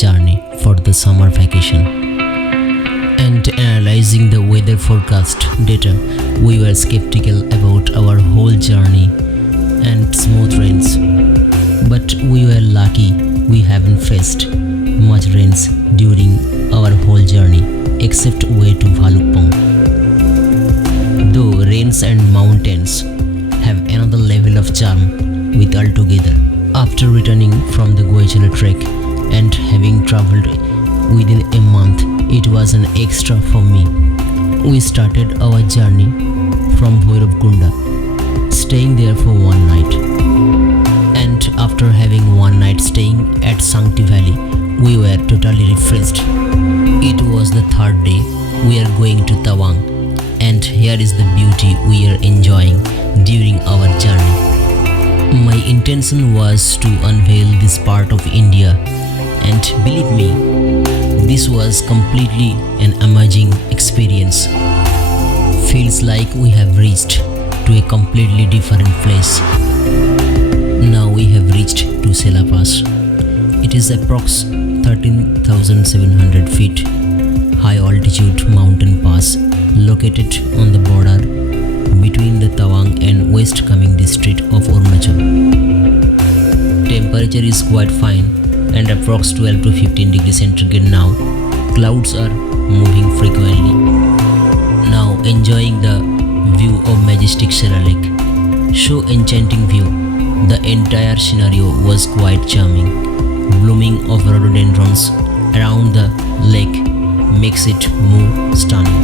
journey for the summer vacation. And analyzing the weather forecast data, we were skeptical about our whole journey and smooth rains. But we were lucky we haven't faced much rains during our whole journey except way to Bhalukpong. Though rains and mountains have another level of charm with altogether. After returning from the Goychala trek and having traveled within a month, it was an extra for me. We started our journey from Bhairavkunda, staying there for one night. And after having one night staying at Sancti Valley, we were totally refreshed. It was the third day. We are going to Tawang, and here is the beauty we are enjoying during our journey. My intention was to unveil this part of India, and believe me, this was completely an amazing experience. Feels like we have reached to a completely different place. Now we have reached to Sela Pass. It is approx 13,700 feet high altitude mountain pass located on the border between the Tawang and West Kameng district of Arunachal. Temperature is quite fine and approx 12 to 15 degrees centigrade now. Clouds are moving frequently. Now enjoying the view of majestic Sela Lake. So enchanting view. The entire scenario was quite charming. Blooming of rhododendrons around the lake makes it more stunning.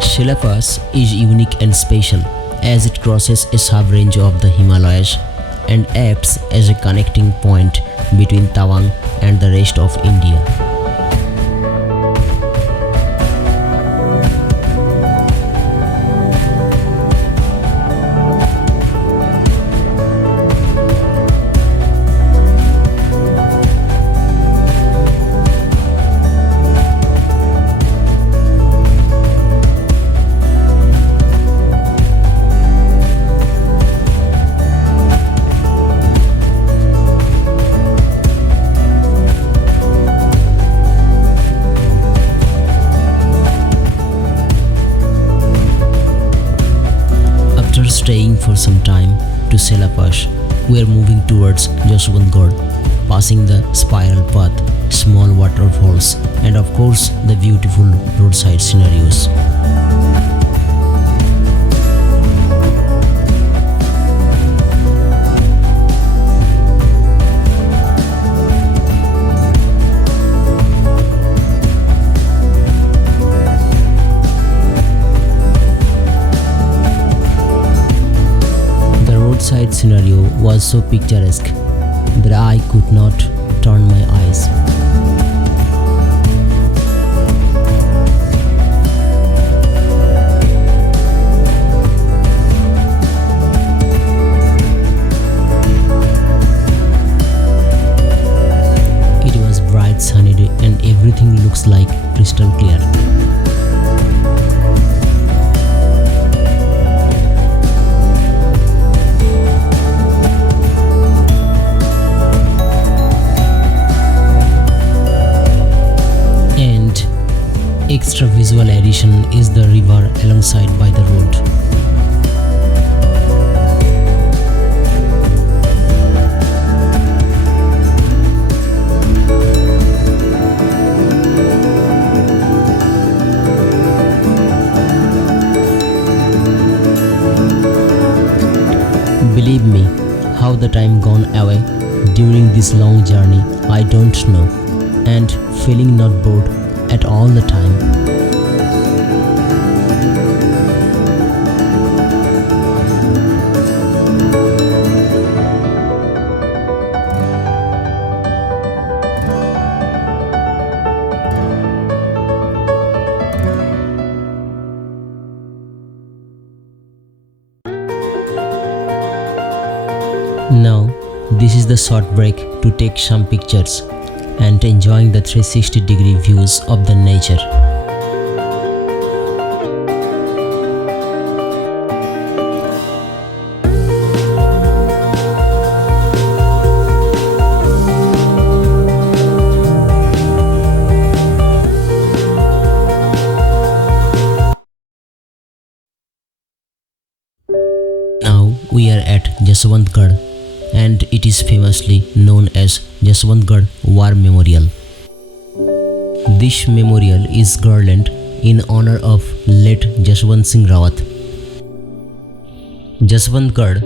Sela Pass is unique and special as it crosses a sub-range of the Himalayas and acts as a connecting point between Tawang and the rest of India. Staying for some time to Sela Pass, we are moving towards Jaswantgarh, passing the spiral path, small waterfalls, and of course the beautiful roadside scenarios. Side scenario was so picturesque that I could not turn my eyes. It was bright sunny day and everything looks like crystal clear. Extra visual addition is the river alongside by the road. Believe me, how the time gone away during this long journey, I don't know, and feeling not bored at all the time. Now, this is the short break to take some pictures and enjoying the 360-degree views of the nature. We are at Jaswantgarh and it is famously known as Jaswantgarh War Memorial. This memorial is garlanded in honor of late Jaswant Singh Rawat. Jaswantgarh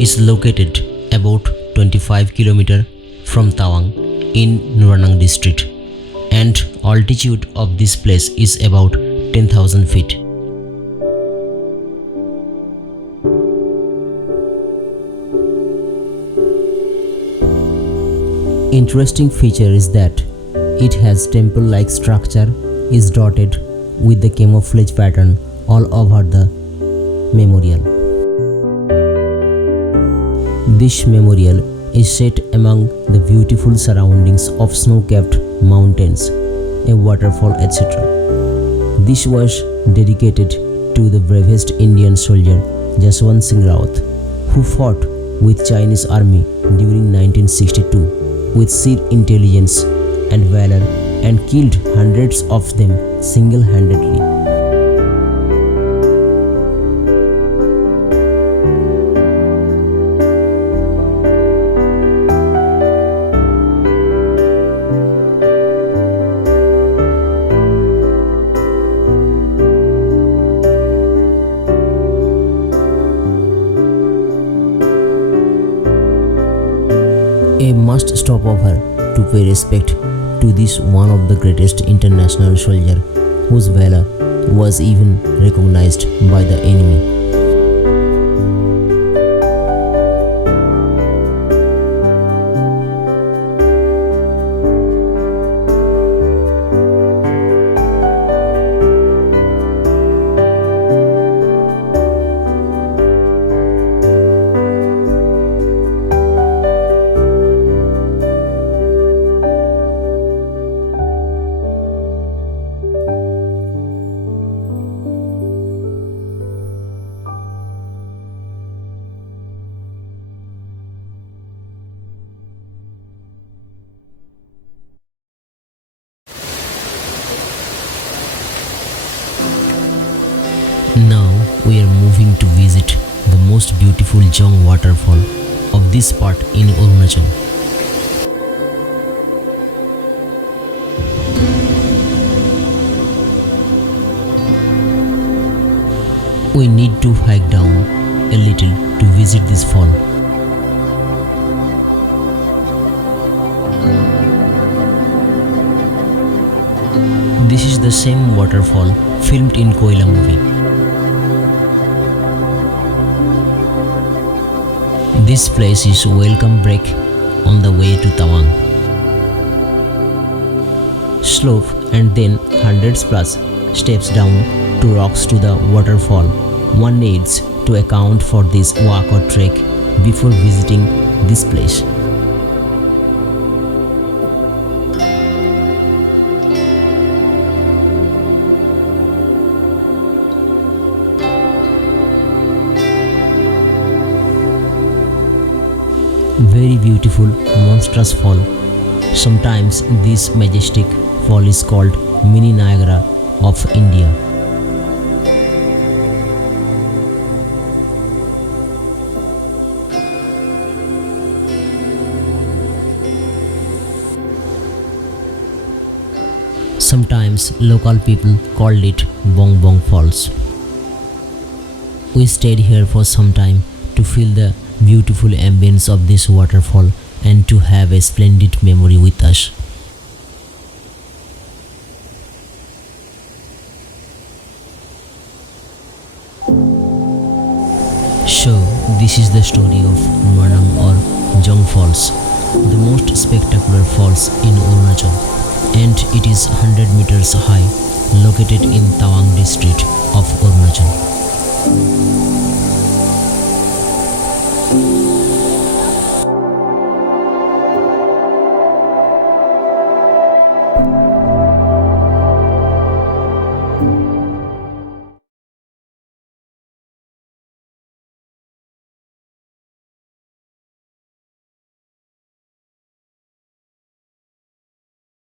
is located about 25 km from Tawang in Nuranang district, and altitude of this place is about 10,000 feet. Interesting feature is that it has temple-like structure is dotted with the camouflage pattern all over the memorial. This memorial is set among the beautiful surroundings of snow-capped mountains, a waterfall, etc. This was dedicated to the bravest Indian soldier Jaswant Singh Rawat, who fought with Chinese army during 1962 with sheer intelligence and valor and killed hundreds of them single-handedly. A must stopover to pay respect to this one of the greatest international soldier whose valor was even recognized by the enemy. Now we are moving to visit the most beautiful Jong waterfall of this part in Arunachal. We need to hike down a little to visit this fall. This is the same waterfall filmed in Koila movie. This place is welcome break on the way to Tawang. Slope and then hundreds plus steps down to rocks to the waterfall. One needs to account for this walk or trek before visiting this place. Very beautiful, monstrous fall. Sometimes this majestic fall is called Mini Niagara of India. Sometimes local people called it Bong Bong Falls. We stayed here for some time to feel the beautiful ambience of this waterfall and to have a splendid memory with us. So this is the story of Nuranang or Jong Falls, the most spectacular falls in Arunachal, and it is 100 meters high, located in Tawang district of Arunachal.